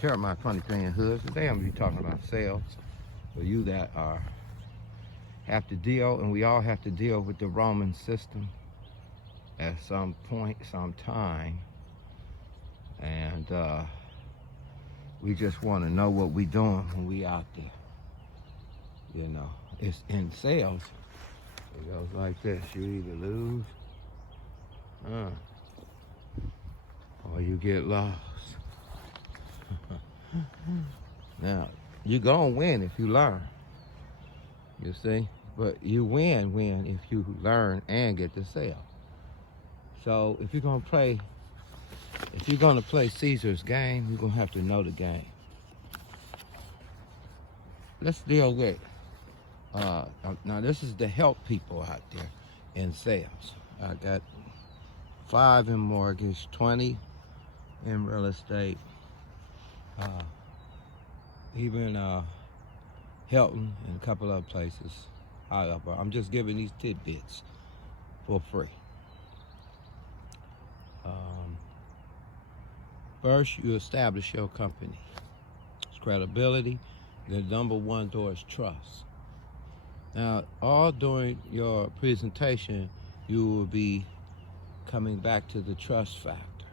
Jeremiah 23 in Hoods. Today I'm going to be talking about sales for you that have to deal, and we all have to deal with the Roman system at some point, some time. And we just want to know what we're doing when we out there. You know, it's in sales. It goes like this. You either lose or you get lost. Now, you're going to win if you learn, you see? But you win if you learn and get the sale. So if you're going to play Caesar's game, you're going to have to know the game. Let's deal with, now this is to help people out there in sales. I got 5 in mortgage, 20 in real estate, even Hilton and a couple other places. However, I'm just giving these tidbits for free. First, you establish your company. It's credibility. The number one door is trust. Now, all during your presentation, you will be coming back to the trust factor,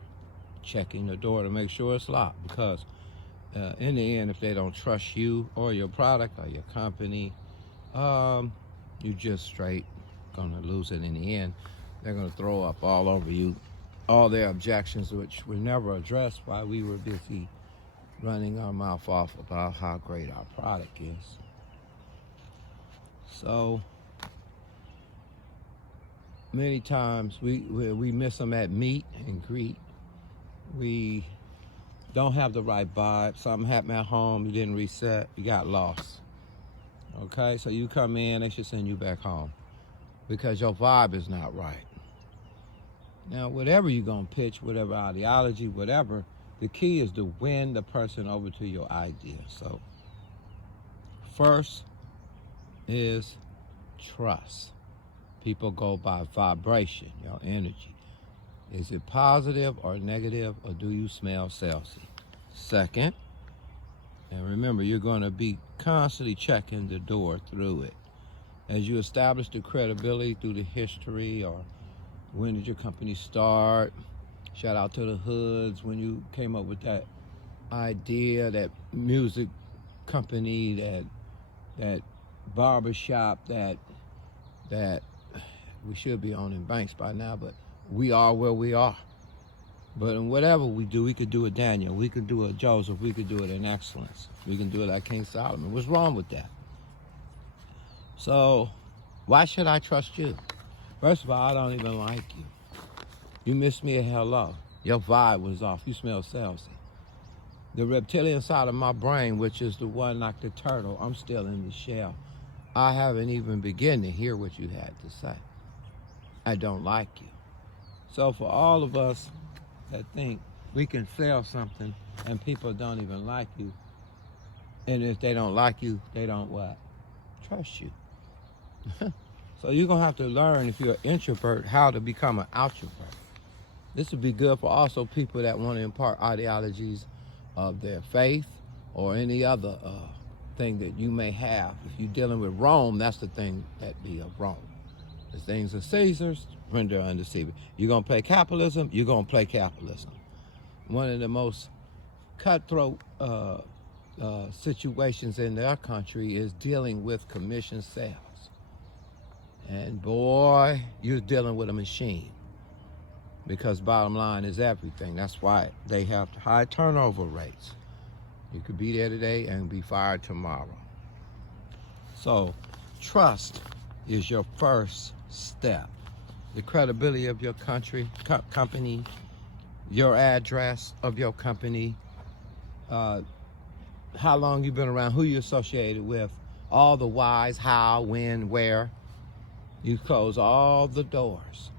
checking the door to make sure it's locked, because in the end, if they don't trust you or your product or your company, you just straight gonna lose it in the end. They're gonna throw up all over you, all their objections, which were never addressed while we were busy running our mouth off about how great our product is. So many times we miss them at meet and greet. We don't have the right vibe. Something happened at home, you didn't reset, you got lost. Okay, so you come in, they should send you back home because your vibe is not right. Now, whatever you're gonna pitch, whatever ideology, whatever, the key is to win the person over to your idea. So first is trust. People go by vibration, your energy. Is it positive or negative, or do you smell salesy? Second, and remember, you're going to be constantly checking the door through it. As you establish the credibility through the history, or when did your company start? Shout out to the Hoods when you came up with that idea, that music company, that barbershop that we should be owning banks by now, but we are where we are. But in whatever we do, we could do a Daniel, we could do a Joseph, we could do it in excellence. We can do it like King Solomon. What's wrong with that? So why should I trust you? First of all, I don't even like you. You missed me a hello. Your vibe was off. You smell salesy. The reptilian side of my brain, which is the one like the turtle, I'm still in the shell. I haven't even begun to hear what you had to say. I don't like you. So for all of us that think we can sell something and people don't even like you, and if they don't like you, they don't what? Trust you. So you're gonna have to learn, if you're an introvert, how to become an outrovert. This would be good for also people that want to impart ideologies of their faith or any other thing that you may have. If you're dealing with Rome, that's the thing that be of Rome. The things of Caesar's, render unto Caesar. You're going to play capitalism, you're going to play capitalism. One of the most cutthroat situations in their country is dealing with commission sales. And boy, you're dealing with a machine, because bottom line is everything. That's why they have high turnover rates. You could be there today and be fired tomorrow. So trust is your first step. The credibility of your company, your address of your company, how long you've been around, who you're associated with, all the whys, how, when, where. You close all the doors.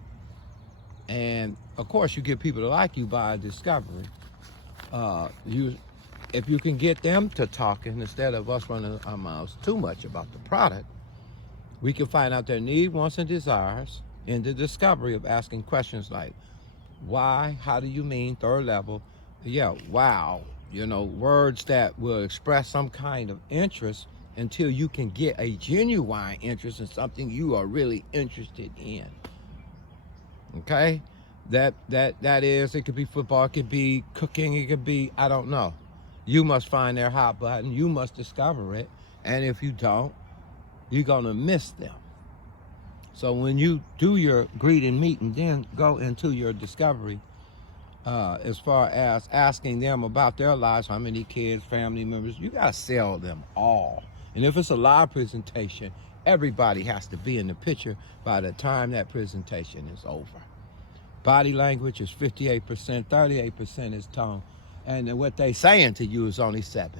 And of course, you get people to like you by discovery. If you can get them to talking instead of us running our mouths too much about the product, we can find out their need, wants, and desires in the discovery of asking questions like, why, how do you mean, third level, yeah, wow, words that will express some kind of interest until you can get a genuine interest in something you are really interested in. Okay? That is, it could be football, it could be cooking, it could be, I don't know. You must find their hot button, you must discover it, and if you don't, you're gonna miss them. So when you do your greet and meet and then go into your discovery, as far as asking them about their lives, how many kids, family members, you gotta sell them all. And if it's a live presentation, everybody has to be in the picture by the time that presentation is over. Body language is 58%, 38% is tone. And what they saying to you is only 7%.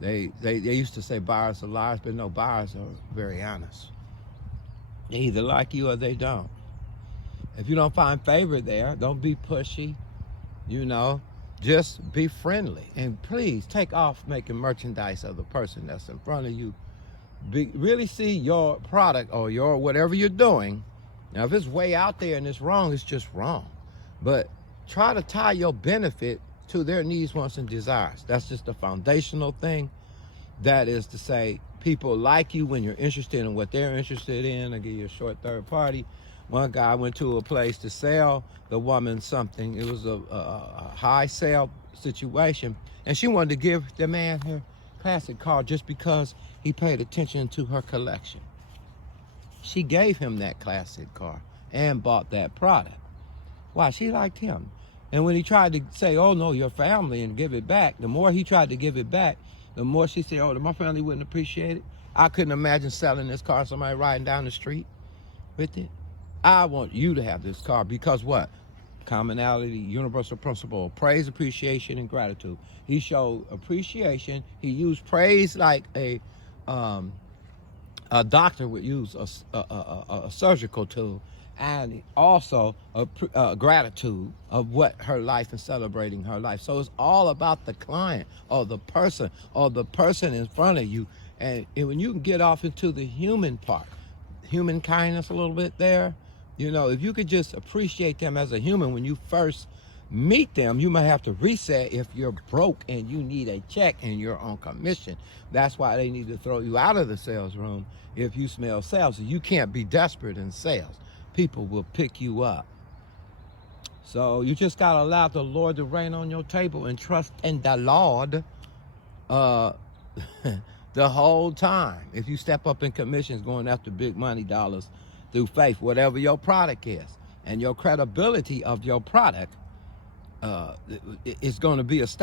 They used to say buyers are liars, but no, buyers are very honest. They either like you or they don't. If you don't find favor there, don't be pushy, just be friendly. And please take off making merchandise of the person that's in front of you. Really see your product or your whatever you're doing. Now, if it's way out there and it's wrong, it's just wrong. But try to tie your benefit to their needs, wants, and desires. That's just a foundational thing. That is to say, people like you when you're interested in what they're interested in. I'll give you a short third party. One guy went to a place to sell the woman something. It was a high sale situation. And she wanted to give the man her classic car just because he paid attention to her collection. She gave him that classic car and bought that product. Why? She liked him. And when he tried to say, oh, no, your family, and give it back, the more he tried to give it back, the more she said, oh, my family wouldn't appreciate it. I couldn't imagine selling this car, somebody riding down the street with it. I want you to have this car because what? Commonality, universal principle, praise, appreciation, and gratitude. He showed appreciation. He used praise like a doctor would use a surgical tool, and also a gratitude of what her life and celebrating her life. So it's all about the client or the person in front of you. And when you can get off into the human part, human kindness a little bit there, if you could just appreciate them as a human when you first meet them, you might have to reset if you're broke and you need a check and you're on commission. That's why they need to throw you out of the sales room if you smell sales. You can't be desperate in sales. People will pick you up. So you just got to allow the Lord to reign on your table and trust in the Lord the whole time. If you step up in commissions going after big money dollars through faith, whatever your product is, and your credibility of your product is going to be established.